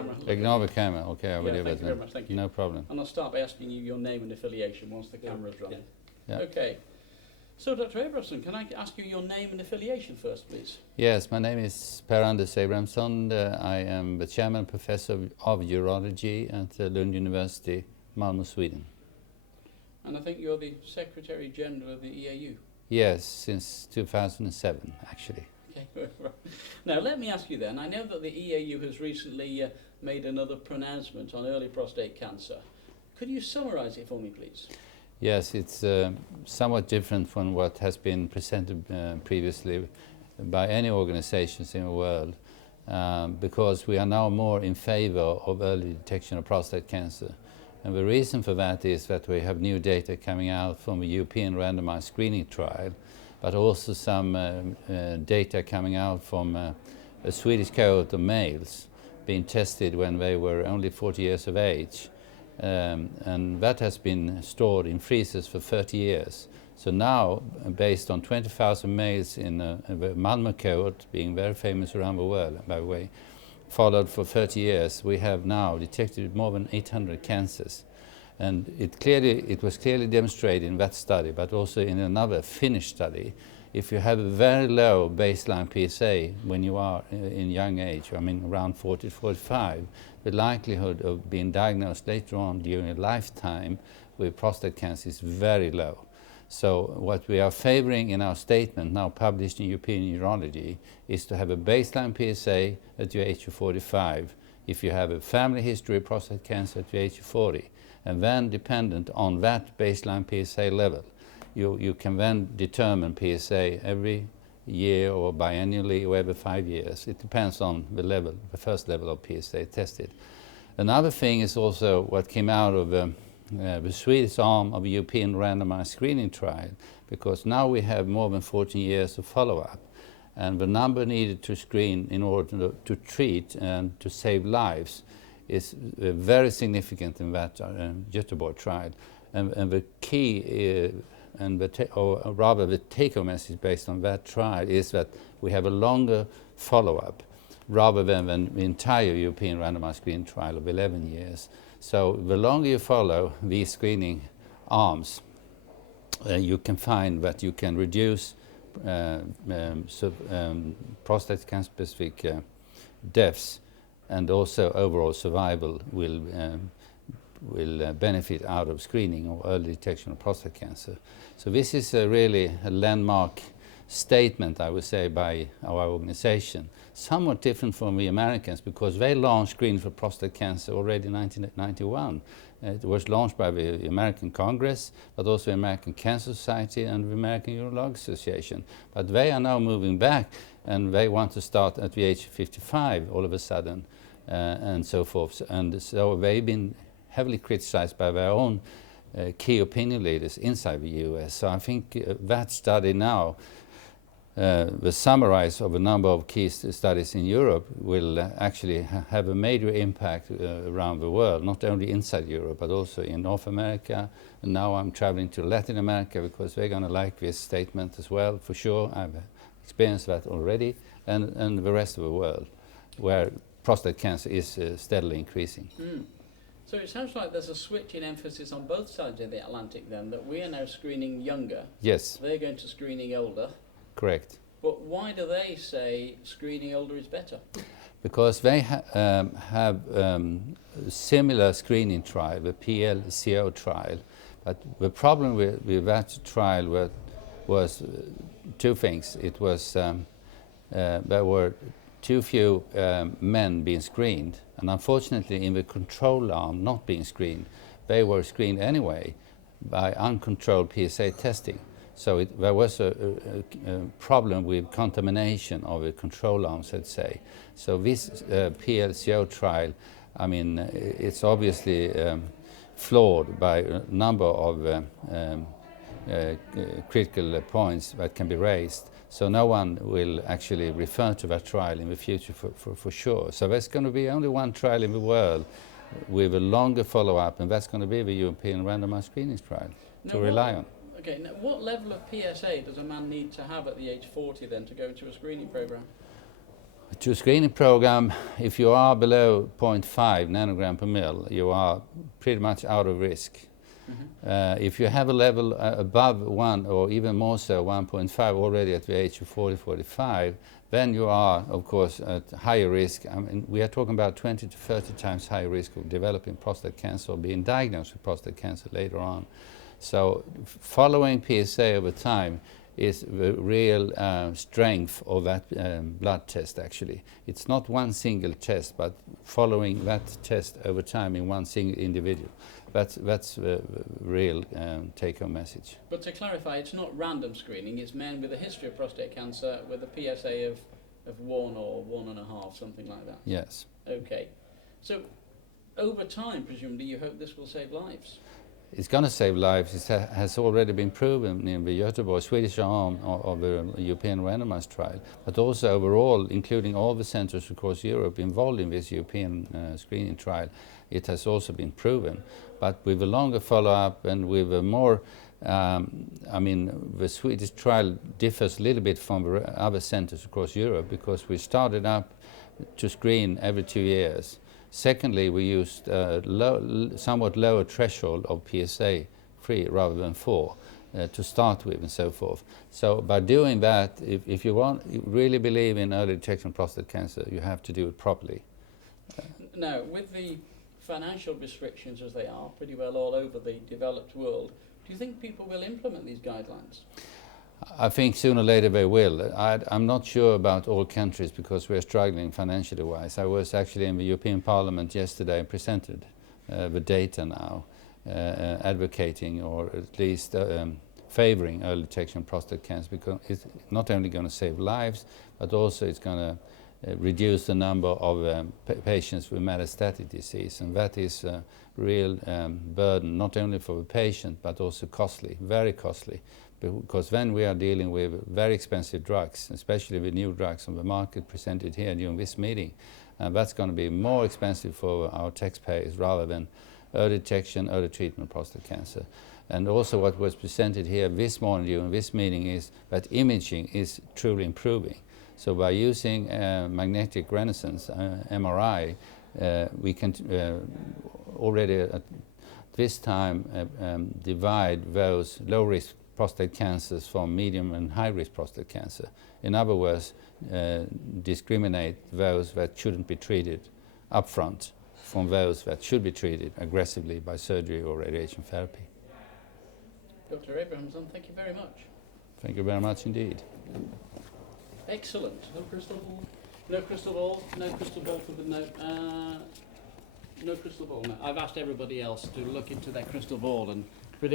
camera. Ignore the camera. Okay, I will do Thank that you very much. Thank you. No problem. And I'll start by asking you your name and affiliation once the camera's running. Yeah. Okay. So, Dr. Abrahamson, can I ask you your name and affiliation first, please? Yes, my name is Per-Anders Abrahamson. I am the Chairman Professor of Urology at Lund University, Malmö, Sweden. And I think you're the Secretary General of the EAU. Yes, since 2007, actually. Okay. Now, let me ask you then, I know that the EAU has recently made another pronouncement on early prostate cancer. Could you summarize it for me, please? Yes, it's somewhat different from what has been presented previously by any organizations in the world, because we are now more in favor of early detection of prostate cancer. And the reason for that is that we have new data coming out from the European randomized screening trial, but also some data coming out from a Swedish cohort of males being tested when they were only 40 years of age. And that has been stored in freezers for 30 years. So now, based on 20,000 males in the Malmö cohort, being very famous around the world, by the way, followed for 30 years, we have now detected more than 800 cancers. And it was clearly demonstrated in that study, but also in another Finnish study. If you have a very low baseline PSA when you are in young age, I mean around 40 to 45, the likelihood of being diagnosed later on during a lifetime with prostate cancer is very low. So what we are favoring in our statement, now published in European Urology, is to have a baseline PSA at the age of 45 if you have a family history of prostate cancer at the age of 40. And then, dependent on that baseline PSA level, you can then determine PSA every year or biannually or every 5 years. It depends on the level, the first level of PSA tested. Another thing is also what came out of the Swedish arm of the European randomized screening trial, because now we have more than 14 years of follow-up, and the number needed to screen in order to treat and to save lives is very significant in that Göteborg trial. And the key or rather the take-home message based on that trial is that we have a longer follow-up rather than the entire European randomized screening trial of 11 years. So the longer you follow these screening arms, you can find that you can reduce prostate cancer-specific deaths, and also overall survival will benefit out of screening or early detection of prostate cancer. So this is really a landmark statement, I would say, by our organization. Somewhat different from the Americans, because they launched screening for prostate cancer already in 1991. It was launched by the American Congress, but also the American Cancer Society and the American Urological Association. But they are now moving back, and they want to start at the age of 55 all of a sudden, and so forth. And so they've been heavily criticized by their own key opinion leaders inside the US. So I think that study now, the summarize of a number of key studies in Europe, will actually have a major impact around the world, not only inside Europe, but also in North America. And now I'm traveling to Latin America because they're going to like this statement as well, for sure. I've experienced that already, and the rest of the world, where prostate cancer is steadily increasing. So it sounds like there's a switch in emphasis on both sides of the Atlantic then, that we are now screening younger. Yes. They're going to screening older. Correct. But why do they say screening older is better? Because they have similar screening trial, the PLCO trial. But the problem with that trial was two things. It was there were too few men being screened, and unfortunately in the control arm not being screened, they were screened anyway by uncontrolled PSA testing. So there was a problem with contamination of the control arms, let's say. So this PLCO trial, I mean, it's obviously flawed by a number of critical points that can be raised. So no one will actually refer to that trial in the future for sure. So there's going to be only one trial in the world with a longer follow-up, and that's going to be the European randomized screening trial to rely on. Okay, now what level of PSA does a man need to have at the age 40 then to go into a screening program? To a screening program, if you are below 0.5 nanogram per mil, you are pretty much out of risk. If you have a level above 1 or even more so, 1.5 already at the age of 40, 45, then you are, of course, at higher risk. I mean, we are talking about 20 to 30 times higher risk of developing prostate cancer or being diagnosed with prostate cancer later on. So following PSA over time is the real strength of that blood test, actually. It's not one single test, but following that test over time in one single individual. That's the real take-home message. But to clarify, it's not random screening, it's men with a history of prostate cancer with a PSA of 1 or 1.5, something like that? Yes. Okay. So, over time, presumably, you hope this will save lives? It's going to save lives. It has already been proven in the Göteborg Swedish arm of the European randomized trial, but also overall, including all the centers across Europe involved in this European screening trial, it has also been proven. But with a longer follow-up and with a more, I mean, the Swedish trial differs a little bit from the other centers across Europe because we started up to screen every 2 years. Secondly, we used somewhat lower threshold of PSA 3 rather than 4 to start with and so forth. So by doing that, if you really believe in early detection of prostate cancer, you have to do it properly. Now, with the financial restrictions as they are pretty well all over the developed world, do you think people will implement these guidelines? I think sooner or later they will. I'm not sure about all countries because we're struggling financially wise. I was actually in the European Parliament yesterday and presented the data now, advocating or at least favoring early detection of prostate cancer because it's not only going to save lives, but also it's going to reduce the number of patients with metastatic disease, and that is a real burden not only for the patient but also costly, very costly, because then we are dealing with very expensive drugs, especially the new drugs on the market presented here during this meeting, and that's going to be more expensive for our taxpayers rather than early detection, early treatment of prostate cancer. And also what was presented here this morning during this meeting is that imaging is truly improving. So by using magnetic resonance, MRI, we can already at this time divide those low-risk prostate cancers from medium and high-risk prostate cancer. In other words, discriminate those that shouldn't be treated upfront from those that should be treated aggressively by surgery or radiation therapy. Dr. Abrahamson, thank you very much. Thank you very much indeed. Excellent. No crystal ball? No crystal ball? No crystal ball for the no crystal ball. No. I've asked everybody else to look into their crystal ball and predict